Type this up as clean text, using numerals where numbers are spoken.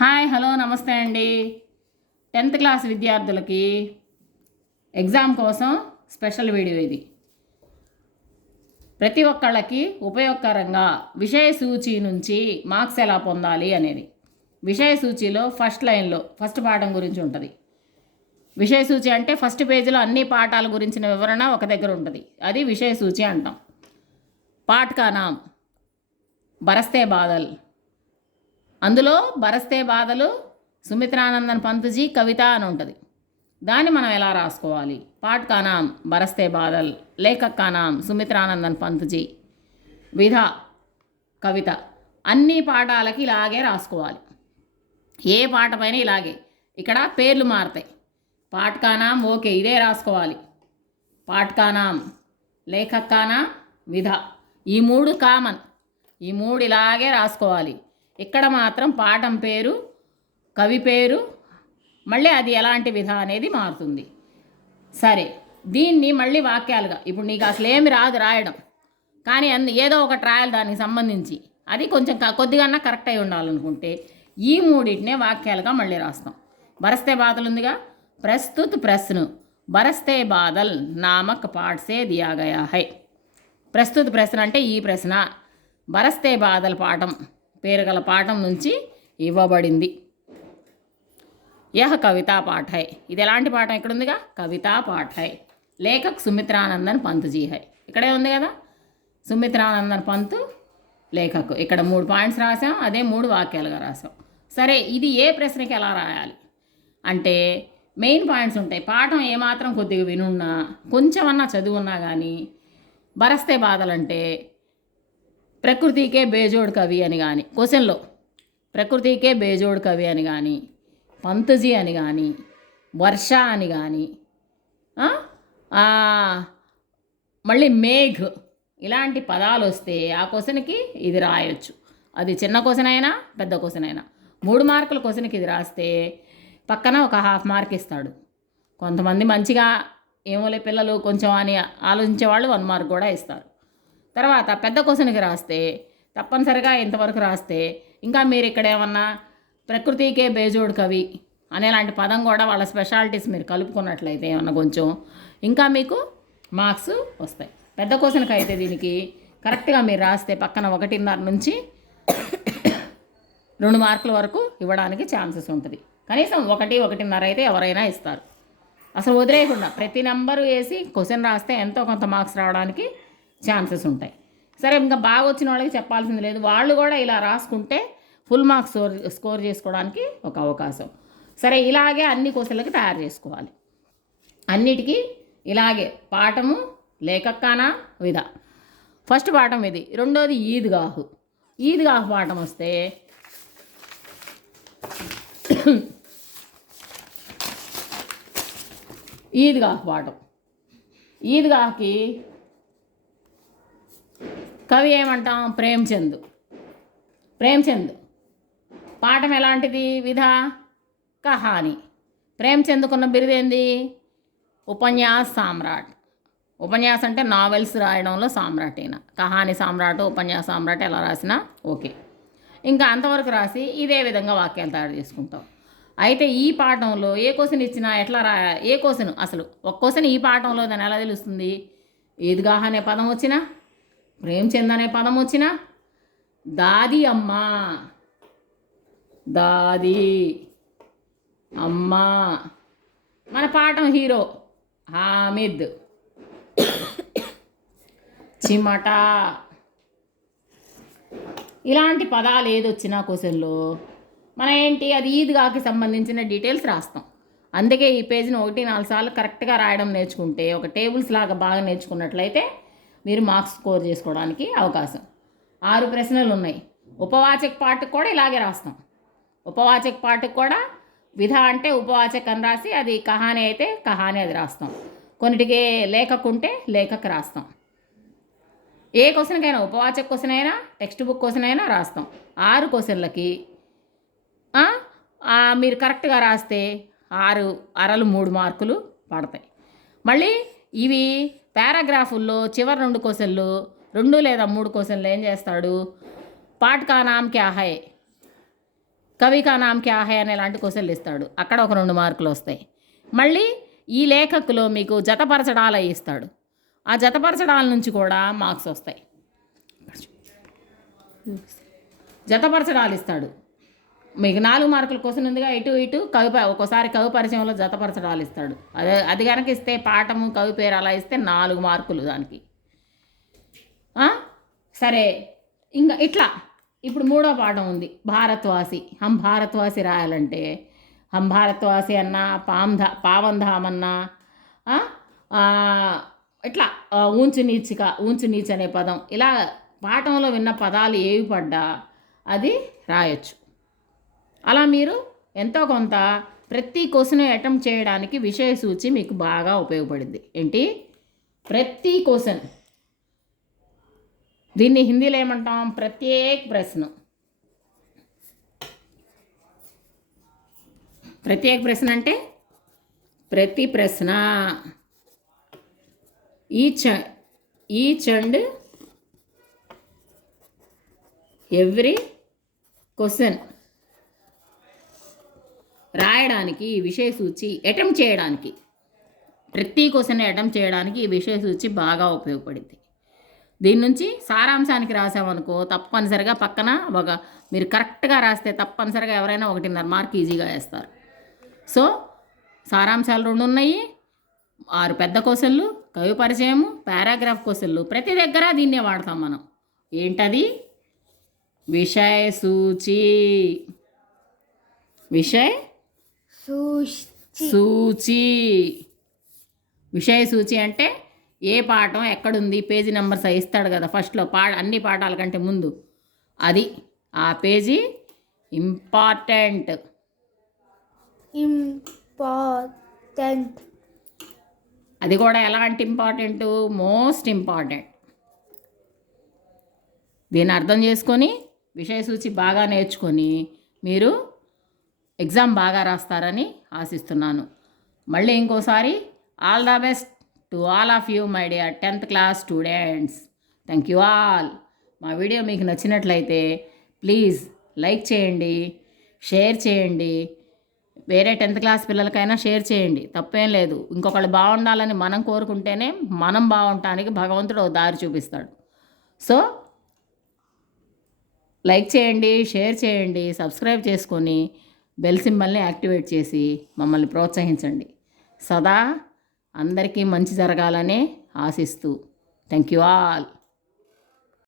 Hi hello నమస్తే అండి. 10th class విద్యార్థులకి ఎగ్జామ్ కోసం స్పెషల్ వీడియో ఇది. ప్రతి ఒక్కళ్ళకి ఉపయోగకరంగా విషయ సూచి నుంచి మార్క్స్ ఎలా పొందాలి అనేది. విషయ సూచిలో ఫస్ట్ లైన్లో ఫస్ట్ పాఠం గురించి ఉంటుంది. విషయ సూచి అంటే ఫస్ట్ పేజీలో అన్ని పాఠాల గురించిన వివరణ ఒక దగ్గర ఉంటుంది. అది విషయ సూచి అంటాం. పాఠ్ కా నామ్ బరస్తే బాదల్. అందులో బరస్తే బాధలు సుమిత్రానందన్ పంత్జీ కవిత అని ఉంటుంది. దాన్ని మనం ఎలా రాసుకోవాలి? పాఠ్ కా నామ్ బరస్తే బాదల్, లేఖక్ కా నామ్ సుమిత్రానందన్ పంత్జీ, విధ కవిత. అన్ని పాఠాలకి ఇలాగే రాసుకోవాలి. ఏ పాట పైన ఇలాగే. ఇక్కడ పేర్లు మారుతాయి. పాఠ్ కా నామ్ ఓకే ఇదే రాసుకోవాలి. పాఠ్ కా నామ్, లేఖక్ కా నామ్, విధ. ఈ మూడు కామన్. ఈ మూడు ఇలాగే రాసుకోవాలి. ఇక్కడ మాత్రం పాఠం పేరు, కవి పేరు, మళ్ళీ అది ఎలాంటి విధ అనేది మారుతుంది. సరే, దీన్ని మళ్ళీ వాక్యాలుగా. ఇప్పుడు నీకు అసలు ఏమి రాదు రాయడం, కానీ ఏదో ఒకటి రాయాలి దానికి సంబంధించి. అది కొంచెం కొద్దిగా కరెక్ట్ అయి ఉండాలనుకుంటే ఈ మూడింటినే వాక్యాలుగా మళ్ళీ రాస్తాం. బరస్తే బాదల్ ఉందిగా, ప్రస్తుత ప్రశ్న బరస్తే బాదల్ నామక్ పాఠ్ సే దియా గయా హై. ప్రస్తుత ప్రశ్న అంటే ఈ ప్రశ్న, బరస్తే బాదల్ పాఠం పేరు గల పాఠం నుంచి ఇవ్వబడింది. యహ కవితా పాఠ్ హై. ఇది ఎలాంటి పాఠం? ఇక్కడ ఉందిగా, కవితా పాఠ్ హై. లేఖక్ సుమిత్రానందన్ పంత్జీ హై. ఇక్కడే ఉంది కదా, సుమిత్రానందన్ పంత్ లేఖకు. ఇక్కడ 3 పాయింట్స్ రాసాం, అదే 3 వాక్యాలుగా రాసాం. సరే, ఇది ఏ ప్రశ్నకి ఎలా రాయాలి అంటే మెయిన్ పాయింట్స్ ఉంటాయి. పాఠం ఏమాత్రం కొద్దిగా వినున్నా, కొంచెమన్నా చదువున్నా కానీ బరస్తే బాధలంటే ప్రకృతికే బేజోడ్ కవి అని కానీ, క్వశ్చన్లో ప్రకృతికే బేజోడ్ కవి అని కానీ, పంత్జీ అని కానీ, వర్ష అని కానీ, మళ్ళీ మేఘ్ ఇలాంటి పదాలు వస్తే ఆ క్వశ్చన్కి ఇది రాయొచ్చు. అది చిన్న క్వశ్చన్ అయినా పెద్ద క్వశ్చన్ అయినా. 3 మార్కుల క్వశ్చన్కి ఇది రాస్తే పక్కన ఒక ½ మార్క్ ఇస్తాడు. కొంతమంది మంచిగా ఏమోలే పిల్లలు కొంచెం అని ఆలోచించే వాళ్ళు 1 మార్క్ కూడా ఇస్తారు. తర్వాత పెద్ద క్వశ్చన్కి రాస్తే తప్పనిసరిగా ఇంతవరకు రాస్తే, ఇంకా మీరు ఇక్కడ ఏమన్నా ప్రకృతికే బేజోడ్ కవి అనేలాంటి పదం కూడా వాళ్ళ స్పెషాలిటీస్ మీరు కలుపుకున్నట్లయితే ఏమన్నా కొంచెం ఇంకా మీకు మార్క్స్ వస్తాయి. పెద్ద క్వశ్చన్కి అయితే దీనికి కరెక్ట్గా మీరు రాస్తే పక్కన 1.5 నుంచి 2 మార్కుల వరకు ఇవ్వడానికి ఛాన్సెస్ ఉంటుంది. కనీసం 1.5 అయితే ఎవరైనా ఇస్తారు. అసలు వదిలేయకుండా ప్రతి నెంబరు వేసి క్వశ్చన్ రాస్తే ఎంతో కొంత మార్క్స్ రావడానికి ఛాన్సెస్ ఉంటాయి. సరే, ఇంకా బాగా వచ్చిన వాళ్ళకి చెప్పాల్సింది లేదు. వాళ్ళు కూడా ఇలా రాసుకుంటే ఫుల్ మార్క్స్ స్కోర్ చేసుకోవడానికి ఒక అవకాశం. సరే, ఇలాగే అన్ని క్వశ్చన్లకి తయారు చేసుకోవాలి. అన్నిటికీ ఇలాగే పాఠము, లేఖక్కానా, విధ. ఫస్ట్ పాఠం ఇది. రెండోది ఈద్గాహు. ఈద్గాహు పాఠం వస్తే ఈద్గాహు పాఠం. ఈద్గాహ్కి కవి ఏమంటాం? ప్రేమ్చంద్. ప్రేమ్చంద్ పాఠం ఎలాంటిది? విధ కహాని. ప్రేమ్చంద్కున్న బిరుదేంది? ఉపన్యాస్ సామ్రాట్. ఉపన్యాస్ అంటే నావెల్స్ రాయడంలో సామ్రాట్ అయినా, కహాని సామ్రాట్, ఉపన్యాస సామ్రాట్ ఎలా రాసినా ఓకే. ఇంకా అంతవరకు రాసి ఇదే విధంగా వాక్యాలు తయారు చేసుకుంటాం. అయితే ఈ పాఠంలో ఏ క్వశ్చన్ ఇచ్చినా ఎట్లా ఏ క్వశ్చన్ అసలు ఒక క్వశ్చన్ ఈ పాఠంలో దాన్ని ఎలా తెలుస్తుంది? ఈద్గాహ్ అనే పదం వచ్చినా, ప్రేమ్చంద్ అనే పదం వచ్చినా, దాది అమ్మ, దాది అమ్మ. మన పాఠం హీరో హామిద్, చిమట. ఇలాంటి పదాలు ఏదొచ్చినా క్వశ్చన్లో మనం ఏంటి, అది ఈద్గాహ్కి సంబంధించిన డీటెయిల్స్ రాస్తాం. అందుకే ఈ పేజీని 1-4 సార్లు కరెక్ట్గా రాయడం నేర్చుకుంటే, ఒక టేబుల్స్ లాగా బాగా నేర్చుకున్నట్లయితే మీరు మార్క్స్ స్కోర్ చేసుకోవడానికి అవకాశం. 6 ప్రశ్నలు ఉన్నాయి. ఉపవాచక పాఠకు కూడా ఇలాగే రాస్తాం. ఉపవాచక పాఠకు కూడా విధ అంటే ఉపవాచక్ అని రాసి, అది కహాని అయితే కహాని అది రాస్తాం. కొన్నిటికి లేఖకు ఉంటే లేఖకు రాస్తాం. ఏ క్వశ్చన్కైనా ఉపవాచక క్వశ్చన్ అయినా టెక్స్ట్ బుక్ క్వశ్చన్ అయినా రాస్తాం. 6 క్వశ్చన్లకి మీరు కరెక్ట్గా రాస్తే 6 అరలు 3 మార్కులు పడతాయి. మళ్ళీ ఇవి పారాగ్రాఫుల్లో చివరి 2 క్వశ్చన్లు, 2 లేదా 3 క్వశ్చన్లు ఏం చేస్తాడు? పాఠ్ కా నామ్ క్యా హై, కవి కా నామ్ క్యా హై అనే లాంటి క్వశ్చన్లు ఇస్తాడు, అక్కడ ఒక 2 మార్కులు వస్తాయి. మళ్ళీ ఈ లేఖకులో మీకు జతపరచడాలు అవి ఇస్తాడు, ఆ జతపరచడాల నుంచి కూడా మార్క్స్ వస్తాయి. జతపరచడాలు ఇస్తాడు, మీకు 4 మార్కుల క్వశ్చన్ ఉందిగా, ఇటు ఇటు ఒక్కోసారి కవి పరిచయంలో జతపరచడాలు ఇస్తాడు. అది కనుక ఇస్తే పాఠము కవి పేరు అలా ఇస్తే 4 మార్కులు దానికి. సరే, ఇంకా ఇట్లా ఇప్పుడు 3వ పాఠం ఉంది, భారత్వాసి. హం భారత్వాసి రాయాలంటే హం భారత్వాసి అన్నా, పావంధామ్ అన్నా, ఇట్లా ఊంచు నీచ్ అనే పదం, ఇలా పాఠంలో విన్న పదాలు ఏవి పడ్డా అది రాయొచ్చు. అలా మీరు ఎంతో కొంత ప్రతి క్వశ్చన్ అటెంప్ట్ చేయడానికి విషయ సూచి మీకు బాగా ఉపయోగపడింది. ఏంటి? ప్రతి క్వశ్చన్. దీన్ని హిందీలో ఏమంటాం? ప్రత్యేక ప్రశ్న. ప్రత్యేక ప్రశ్న అంటే ప్రతి ప్రశ్న, ఈచ్ అండ్ ఎవ్రీ క్వశ్చన్ రాయడానికి ఈ విషయ సూచి అటెంప్ట్ చేయడానికి, ప్రతి క్వశ్చన్ అటెంప్ట్ చేయడానికి ఈ విషయ సూచి బాగా ఉపయోగపడింది. దీని నుంచి సారాంశానికి రాసామనుకో తప్పనిసరిగా పక్కన మీరు కరెక్ట్గా రాస్తే తప్పనిసరిగా ఎవరైనా 1.5 మార్క్ ఈజీగా వేస్తారు. సో సారాంశాలు 2 ఉన్నాయి, 6 పెద్ద క్వశ్చన్లు, కవి పరిచయము, పారాగ్రాఫ్ క్వశ్చన్లు. ప్రతి దగ్గర దీన్నే వాడతాం మనం. ఏంటది? విషయ సూచి. విషయ సూచి. విషయ సూచి అంటే ఏ పాఠం ఎక్కడుంది, పేజీ నెంబర్స్ ఇస్తాడు కదా ఫస్ట్లో, అన్ని పాఠాల కంటే ముందు, అది ఆ పేజీ ఇంపార్టెంట్. అది కూడా ఎలాంటి ఇంపార్టెంట్? Most important. దీన్ని అర్థం చేసుకొని విషయ సూచి బాగా నేర్చుకొని మీరు ఎగ్జామ్ బాగా రాస్తారని ఆశిస్తున్నాను. మళ్ళీ ఇంకోసారి all the best to all of you my dear 10th class students. Thank you all. మా వీడియో మీకు నచ్చినట్లయితే ప్లీజ్ లైక్ చేయండి, షేర్ చేయండి. వేరే 10th క్లాస్ పిల్లలకైనా షేర్ చేయండి, తప్పేం లేదు. ఇంకొకళ్ళు బాగుండాలని మనం కోరుకుంటేనే మనం బాగుండటానికి భగవంతుడు ఒక దారి చూపిస్తాడు. సో లైక్ చేయండి, షేర్ చేయండి, సబ్స్క్రైబ్ చేసుకొని బెల్ సింబల్ని యాక్టివేట్ చేసి మమ్మల్ని ప్రోత్సహించండి. సదా అందరికీ మంచి జరగాలని ఆశిస్తూ థ్యాంక్ యూ ఆల్.